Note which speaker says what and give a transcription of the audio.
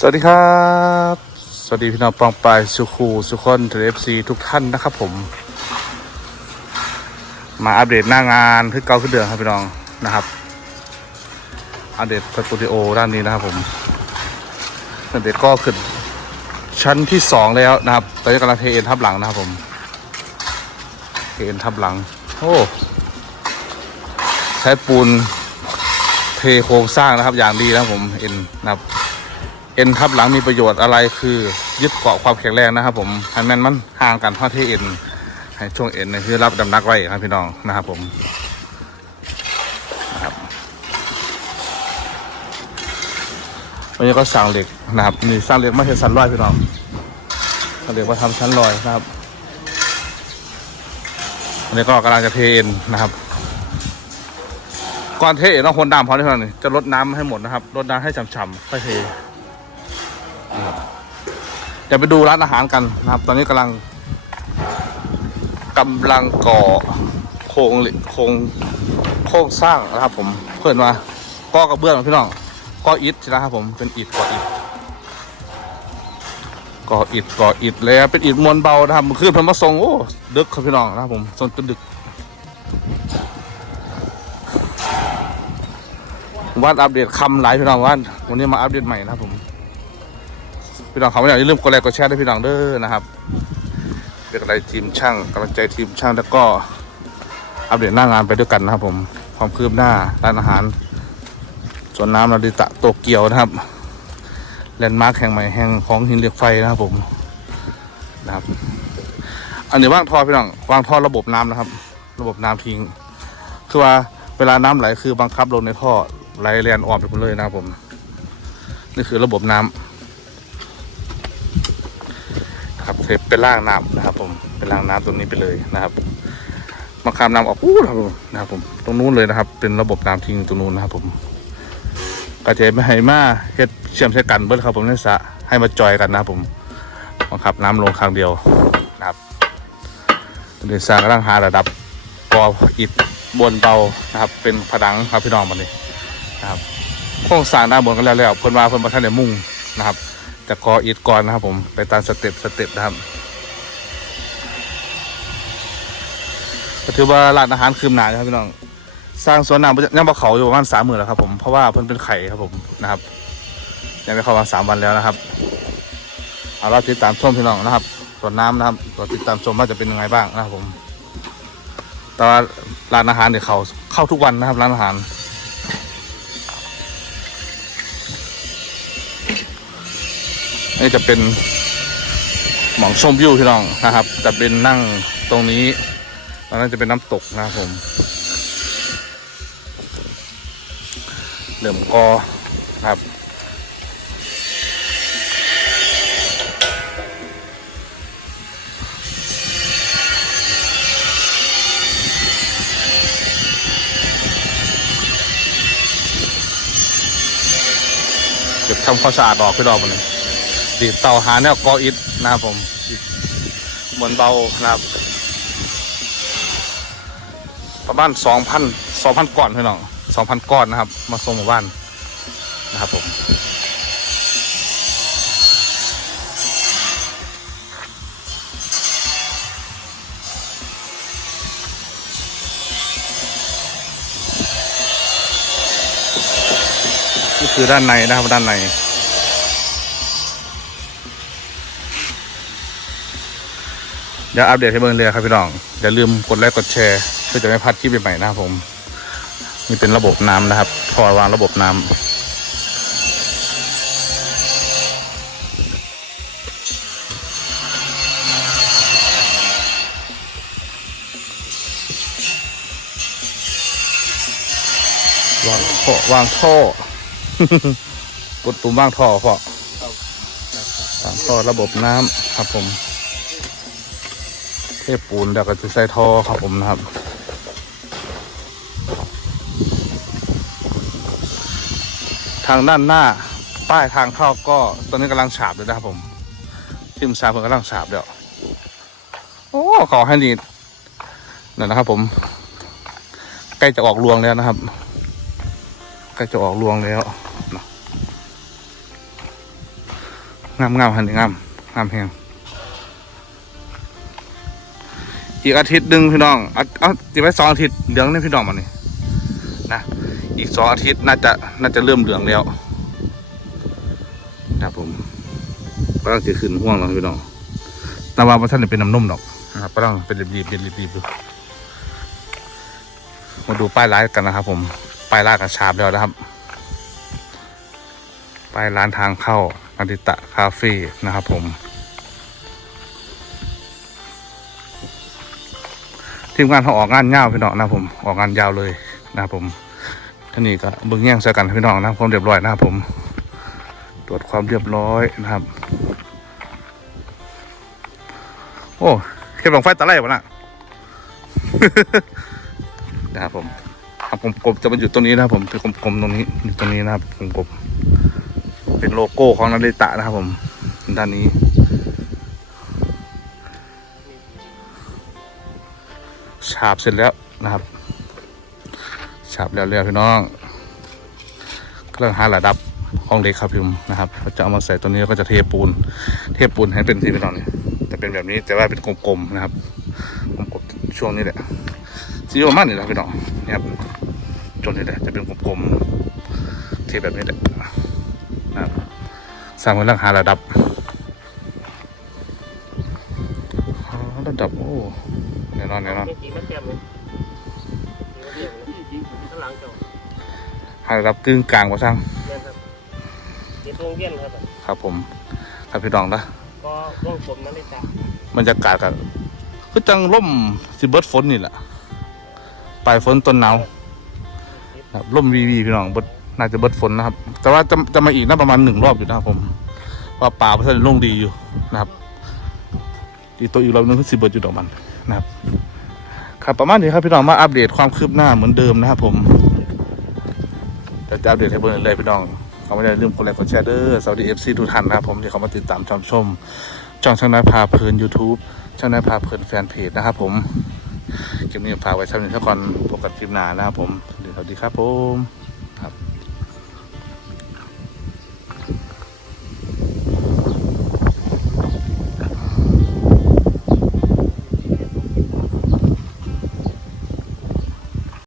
Speaker 1: สวัสดีครับ สวัสดีพี่น้องปองปายสุขูสุขคนเทฟซีทุกท่านนะครับผม มาอัปเดตหน้างานขึ้นเก่าขึ้นเดือนครับพี่น้องนะครับ อัปเดตสตูดิโอด้านนี้นะครับผมอัปเดตก็ขึ้นชั้นที่สองแล้วนะครับ ตอนนี้กำลังเทเอ็นทับหลังนะครับผมเทเอ็นทับหลัง โอ้ใช้ปูนเทโครงสร้างนะครับอย่างดีนะครับผมเอ็นนะครับ เอ็นทับหลังมีประโยชน์อะไรคือยึดเกาะความแข็งแรงนะครับ ผมให้แมันมันห่างกันเท่าที่เอ็นให้ช่วงเอ็นเนี่ยคือรับดำนักไว้ครับพี่น้องนะครับผมนะครับวันนี้ก็สั่งเหล็กนะครับนี่สร้างเหล็กมาเห็นสันลอยพี่น้องสั่งเหล็กมาทำชั้นลอยนะครับอันนี้ก็กำลังจะเทเอ็นนะครับก่อนเทเอ็นต้องคนดำพอที่เท่านี้จะลดน้ำให้หมดนะครับลดน้ำให้ฉ่ำๆค่อยเท เดี๋ยวไปดูร้านอาหารกันนะครับ ตอนนี้กำลังกำลังก่อโครงหล็กโครงโครงสร้างนะครับ ผมเพื่อนว่าก่อกระเบื้องพี่น้องก่ออิฐนะครับผมเป็นอิฐก่ออิฐก่ออิฐก่ออิฐเลยครับเป็นอิฐมวลเบานะครับมันขึ้นพิ่นมาส่งโอ้ดึกครับพี่น้องนะครับผมส่งจนดึก วันอัปเดตคำหลายพี่น้องวันวันนี้มาอัปเดตใหม่นะครับผม พี่น้องเขาไม่อยากลืมกดไลค์กดแชร์ด้วยพี่น้องเด้อนะครับเป็นกำลังใจทีมช่างกำลังใจทีมช่างแล้วก็อัปเดตหน้างานไปด้วยกันนะครับ ผมความคืบหน้าร้านอาหารสวนน้ำนาริตะโตเกียวนะครับแลนด์มาร์คแห่งใหม่แห่งของหินเหล็กไฟนะครับผมนะครับ อันนี้ว่างท่อพี่น้องวางท่อระบบน้ำนะครับ ระบบน้ำทิ้ง คือว่าเวลาน้ำไหลคือบังคับลงในท่อไหลแลนออกไปหมดเลยนะครับผม นี่คือระบบน้ำ ครับเป็นล่างน้ำนะครับ ผมเป็นล่างน้ำตรงนี้ไปเลยนะครับมาคามน้ำออกอู้นะครับผมนะครับผมตรงนู้นเลยนะครับ เป็นระบบน้ำทิ้งตรงนู้นนะครับ ผมกระเทไม่ให้มาเฮ็ดเชื่อมใช้กันเบิ้ลครับผมในสระให้มาจอยกันนะครับผมบังคับน้ำลงครั้งเดียวนะครับตอนนี้สร้ากำลังหาระดับกออิฐบนเบานะครับ เป็นผนังครับพี่น้องมันนี่นะครับโครงสร้างด้านบนกันแล้วแล้วเพิ่นว่าเพิ่นมาท่านในมุ่งนะครับ จะกออิดก่อนนะครับผมไปตามสเต็ปสเต็ปนะครับก็ถือว่าร้านอาหารคืมหนานะครับพี่น้องสร้างสวนน้ำยังบ่เขาอยู่ประมาณสามหมื่นแล้วครับผมเพราะว่าเพิ่นเป็นไข่ครับผมนะครับยังไม่เข้ามาสามวันแล้วนะครับเอาเราติดตามชมพี่น้องนะครับสวนน้ำนะครับเราติดตามชมว่าจะเป็นยังไงบ้างนะครับผม แต่ว่าร้านอาหารเนี่ยวเขาเข้าทุกวันนะครับร้านอาหาร นี่จะเป็นหมองชมวิวพี่น้องนะครับจะเป็นนั่งตรงนี้ตรงนั้นจะเป็นน้ำตกนะครับผมเหลื่อมกอครับเก็บทำความสะอาดออกพี่น้องมันเลย ดีดเตาหาแนวกออิฐนะครับผมบนเบานะครับ ประมาณสองพันสองพันก้อนพี่น้องสองพันก้อนนะครับ มาส่งหมู่บ้านนะครับผมนี่คือด้านในนะครับด้านใน เดี๋ยวอัปเดตให้เบิ่งเลยครับพี่น้อง อย่าลืมกดไลค์กดแชร์เพื่อจะไม่พลาดคลิปใหม่ๆนะครับผม นี่เป็นระบบน้ำนะครับท่อวางระบบน้ำวางท่อวางท่อกดปุ่มวางท่อพ่อวางท่อระบบน้ำครับผม ทปูนเดียวก็จะใส่ท่อครับผมนะครับทางด้านหน้าป้ายทางเข้าก็ตอนนี้กำลังฉาบเลยนะครับผมทีมฉาบเพิ่งกำลังฉาบเดี๋ยวโอ้ขอให้ดีนั่นนะครับ ผม ใกล้จะออกรวงแล้วนะครับใกล้จะออกรวงแล้วงามงามหันนี่งามงามแหง อีกอาทิตย์หนึ่งพี่น้องอาเอาติไว้สองอาทิตย์เหลืองนี่พี่น้องมันนี่นะอีกสองอาทิตย์น่าจะน่าจะเริ่มเหลืองแล้วนะครับผมกำลังจะขึ้นห่วงแล้วพี่น้องแต่ว่าพระท่านเป็นน้ำนมดอกนะครับกำลังเป็นรีบๆเป็นรีบๆอยู่มาดูป้ายร้านกันนะครับ ผมป้ายร้านกับชาบแล้วนะครับไปร้านทางเข้านาริตะคาเฟ่นะครับผม ทีมงานเขาออกงานยาวพี่น้องนะผมออกงานยาวเลยนะผมท่านี้ก็เบิ้งแย่งใส่กันพี่น้องนะความเรียบร้อยนะครับผม ตรวจความเรียบร้อยนะครับ โอ้เข็มลงไฟตะไลวะน่ะนะครับผมครับผมกลมๆจะมาอยู่ตรงนี้นะครับผมเป็นกลมๆตรงนี้อยู่ตรงนี้นะครับกลมๆเป็นโลโก้ของนาริตะนะครับผมด้านนี้ ฉาบเสร็จแล้วนะครับฉาบแล้วเรียบพี่น้องเครื่องหาระดับของเล็กครับพิมนะครับเราจะเอามาใส่ตัวนี้ก็จะเทปูน เทปูนให้เป็นสีพี่น้องนี่เป็นแบบนี้แต่ว่าเป็นกลมๆนะครับกลมๆช่วงนี้แหละสีประมาณนี้แหละพี่น้องนี่ครับจนนี้แหละจะเป็นกลมๆเทแบบนี้แหละนะครับสร้างเป็นเรื่องหาระดับ ระดับกึ่งกลางว่าสร้าง
Speaker 2: เนี่ยครับเจ็ดวงเวียนครับ
Speaker 1: ครับผมครับพี่น้องนะ
Speaker 2: ก็วงกลมนั่นเลยจ้ะ
Speaker 1: บรรยากาศกันคือจังร่มสิเบิดฝนนี่แหละปลายฝนต้นหนาวครับร่มวีวีพี่น้องเบิดน่าจะเบิดฝนนะครับ แต่ว่าจะจะมาอีกน่าประมาณหนึ่งรอบอยู่นะครับผมว่าป่าพัฒนาลงดีอยู่นะครับ อีกตัวอีกรอบนึงคือสิเบิดอยู่ดอกมันนะครับ ครับประมาณนี้ครับพี่น้องมาอัปเดตความคืบหน้าเหมือนเดิมนะครับผม เดี๋ยวจะอัปเดตให้เบิ่งเลยพี่น้องเขาไม่ได้ลืมกดไลค์กดแชร์เด้อสวัสดีเอฟซีทุกท่านนะครับผมที่เขามาติดตามชมชมช่องช่างนายพาเพลิน YouTube ช่างนายพาเพลินแฟนเพจนะครับผมคลิปนี้ฝากไว้สำหรับทุกคนพบกันคลิปหน้านะครับผมสวัสดีครับผมครับ